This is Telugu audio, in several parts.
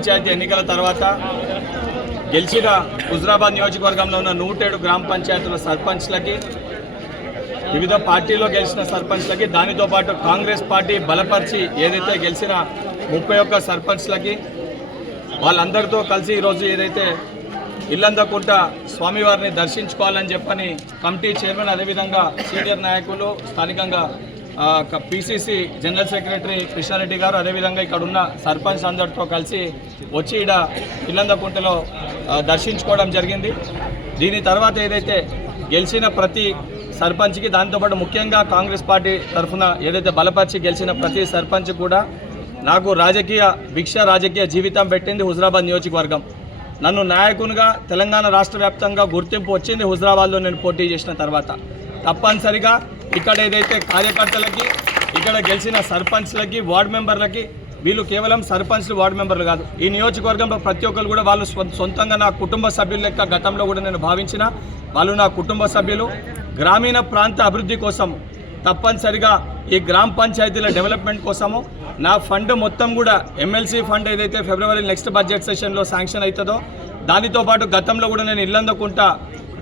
పంచాయతీ ఎన్నికల తర్వాత గెలిచిన హుజరాబాద్ నియోజకవర్గంలో ఉన్న 107 గ్రామ పంచాయతీల సర్పంచ్లకి, వివిధ పార్టీలో గెలిచిన సర్పంచ్లకి, దానితో పాటు కాంగ్రెస్ పార్టీ బలపరిచి ఏదైతే గెలిచిన 31 సర్పంచ్లకి వాళ్ళందరితో కలిసి ఈరోజు ఏదైతే ఇల్లందకుంట స్వామివారిని దర్శించుకోవాలని చెప్పని కమిటీ చైర్మన్, అదేవిధంగా సీనియర్ నాయకులు, స్థానికంగా పిసిసి జనరల్ సెక్రటరీ కృష్ణారెడ్డి గారు, అదేవిధంగా ఇక్కడ ఉన్న సర్పంచ్ అందరితో కలిసి వచ్చి ఇక్కడ ఇల్లందకుంటలో దర్శించుకోవడం జరిగింది. దీని తర్వాత ఏదైతే గెలిచిన ప్రతి సర్పంచ్కి, దాంతోపాటు ముఖ్యంగా కాంగ్రెస్ పార్టీ తరఫున ఏదైతే బలపరిచి గెలిచిన ప్రతి సర్పంచ్ కూడా నాకు రాజకీయ జీవితం పెట్టింది హుజరాబాద్ నియోజకవర్గం. నన్ను నాయకునిగా తెలంగాణ రాష్ట్ర వ్యాప్తంగా గుర్తింపు వచ్చింది హుజరాబాద్లో నేను పోటీ చేసిన తర్వాత. తప్పనిసరిగా ఇక్కడ ఏదైతే కార్యకర్తలకి, ఇక్కడ గెలిచిన సర్పంచ్లకి, వార్డు మెంబర్లకి, వీళ్ళు కేవలం సర్పంచ్లు, వార్డు మెంబర్లు కాదు, ఈ నియోజకవర్గంలో ప్రతి ఒక్కరు కూడా వాళ్ళు సొంతంగా నా కుటుంబ సభ్యుల లెక్క గతంలో కూడా నేను భావించిన వాళ్ళు నా కుటుంబ సభ్యులు. గ్రామీణ ప్రాంత అభివృద్ధి కోసం తప్పనిసరిగా ఈ గ్రామ పంచాయతీల డెవలప్మెంట్ కోసము నా ఫండ్ మొత్తం కూడా ఎమ్మెల్సీ ఫండ్ ఏదైతే ఫిబ్రవరి నెక్స్ట్ బడ్జెట్ సెషన్లో శాంక్షన్ అవుతుందో, దానితో పాటు గతంలో కూడా నేను ఇల్లందకుంట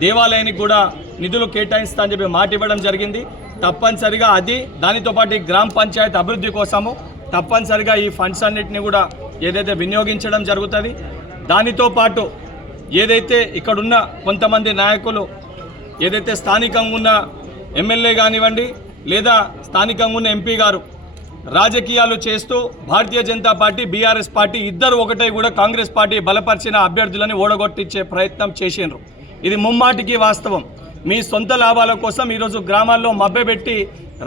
దేవాలయానికి కూడా నిధులు కేటాయిస్తా అని చెప్పి మాట ఇవ్వడం జరిగింది. తప్పనిసరిగా అది, దానితో పాటు ఈ గ్రామ పంచాయతీ అభివృద్ధి కోసము తప్పనిసరిగా ఈ ఫండ్స్ అన్నిటిని కూడా ఏదైతే వినియోగించడం జరుగుతుంది. దానితో పాటు ఏదైతే ఇక్కడున్న కొంతమంది నాయకులు ఏదైతే స్థానికంగా ఉన్న ఎమ్మెల్యే కానివ్వండి, లేదా స్థానికంగా ఉన్న ఎంపీ గారు రాజకీయాలు చేస్తూ Bharatiya Janata party, BRS party ఇద్దరు ఒకటే కూడా కాంగ్రెస్ పార్టీ బలపరిచిన అభ్యర్థులని ఓడగొట్టించే ప్రయత్నం చేసిండ్రు. ఇది ముమ్మాటికి వాస్తవం. మీ సొంత లాభాల కోసం ఈరోజు గ్రామాల్లో మభ్యపెట్టి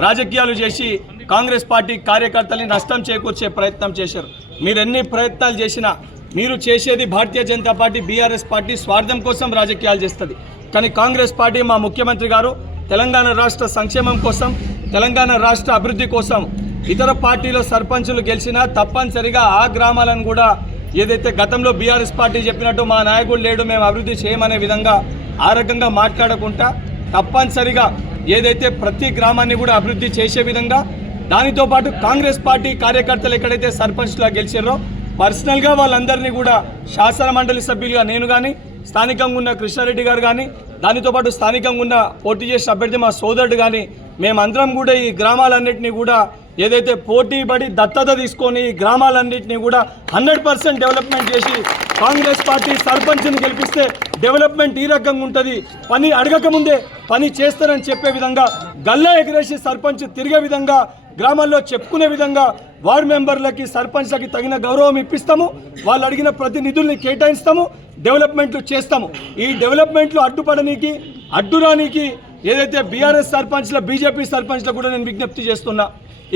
రాజకీయాలు చేసి కాంగ్రెస్ పార్టీ కార్యకర్తల్ని నష్టం చేకూర్చే ప్రయత్నం చేశారు. మీరు ఎన్ని ప్రయత్నాలు చేసినా మీరు చేసేది Bharatiya Janata party, BRS party స్వార్థం కోసం రాజకీయాలు చేస్తుంది. కానీ కాంగ్రెస్ పార్టీ, మా ముఖ్యమంత్రి గారు తెలంగాణ రాష్ట్ర సంక్షేమం కోసం, తెలంగాణ రాష్ట్ర అభివృద్ధి కోసం ఇతర పార్టీలో సర్పంచులు గెలిచినా తప్పనిసరిగా ఆ గ్రామాలను కూడా ఏదైతే గతంలో బీఆర్ఎస్ పార్టీ చెప్పినట్టు మా నాయకుడు లేడు, మేము అభివృద్ధి చేయమనే విధంగా ఆ రకంగా మాట్లాడకుండా తప్పనిసరిగా ఏదైతే ప్రతి గ్రామాన్ని కూడా అభివృద్ధి చేసే విధంగా, దానితో పాటు కాంగ్రెస్ పార్టీ కార్యకర్తలు ఎక్కడైతే సర్పంచ్లా గెలిచారో పర్సనల్గా వాళ్ళందరినీ కూడా శాసన మండలి సభ్యులుగా నేను కానీ, స్థానికంగా ఉన్న కృష్ణారెడ్డి గారు కానీ, దానితో పాటు స్థానికంగా ఉన్న పోటీ చేసిన అభ్యర్థి మా సోదరుడు కానీ, మేమందరం కూడా ఈ గ్రామాలన్నింటినీ కూడా ఏదైతే పోటీ పడి దత్తత తీసుకొని ఈ గ్రామాలన్నింటినీ కూడా 100% డెవలప్మెంట్ చేసి కాంగ్రెస్ పార్టీ సర్పంచ్ని గెలిపిస్తే డెవలప్మెంట్ ఈ రకంగా ఉంటుంది, పని అడగకముందే పని చేస్తారని చెప్పే విధంగా, గల్లా ఎగరేసి సర్పంచ్ తిరిగే విధంగా, గ్రామాల్లో చెప్పుకునే విధంగా వార్డు మెంబర్లకి, సర్పంచ్లకి తగిన గౌరవం ఇప్పిస్తాము. వాళ్ళు అడిగిన ప్రతి నిధుల్ని కేటాయిస్తాము, డెవలప్మెంట్లు చేస్తాము. ఈ డెవలప్మెంట్లు అడ్డుపడనీకి, అడ్డురానికి ఏదైతే బీఆర్ఎస్ సర్పంచ్ల, బీజేపీ సర్పంచ్లకు కూడా నేను విజ్ఞప్తి చేస్తున్నా.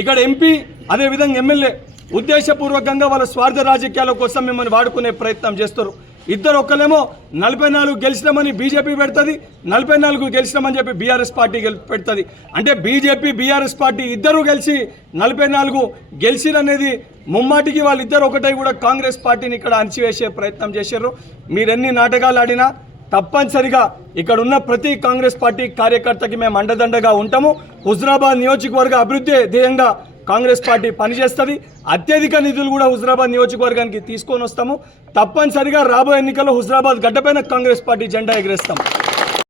ఇక్కడ ఎంపీ, అదేవిధంగా ఎమ్మెల్యే ఉద్దేశపూర్వకంగా వాళ్ళ స్వార్థ రాజకీయాల కోసం మిమ్మల్ని వాడుకునే ప్రయత్నం చేస్తారు. ఇద్దరు ఒక్కలేమో 44 గెలిచినామని బీజేపీ పెడుతుంది, 44 గెలిచినామని చెప్పి బీఆర్ఎస్ పార్టీ పెడుతుంది. అంటే బీజేపీ, బీఆర్ఎస్ పార్టీ ఇద్దరు కలిసి 44 గెలిచిరనేది ముమ్మాటికి వాళ్ళిద్దరు ఒకటే కూడా కాంగ్రెస్ పార్టీని ఇక్కడ అణచివేసే ప్రయత్నం చేశారు. మీరెన్ని నాటకాలు ఆడినా తప్పనిసరిగా ఇక్కడ ఉన్న ప్రతి కాంగ్రెస్ పార్టీ కార్యకర్తకి మేము అండదండగా ఉంటాము. హుజరాబాద్ నియోజకవర్గ అభివృద్ధి ధ్యేయంగా కాంగ్రెస్ పార్టీ పనిచేస్తుంది. అత్యధిక నిధులు కూడా హుజరాబాద్ నియోజకవర్గానికి తీసుకొని వస్తాము. తప్పనిసరిగా రాబోయే ఎన్నికల్లో హుజరాబాద్ గడ్డపైన కాంగ్రెస్ పార్టీ జెండా ఎగరేస్తాము.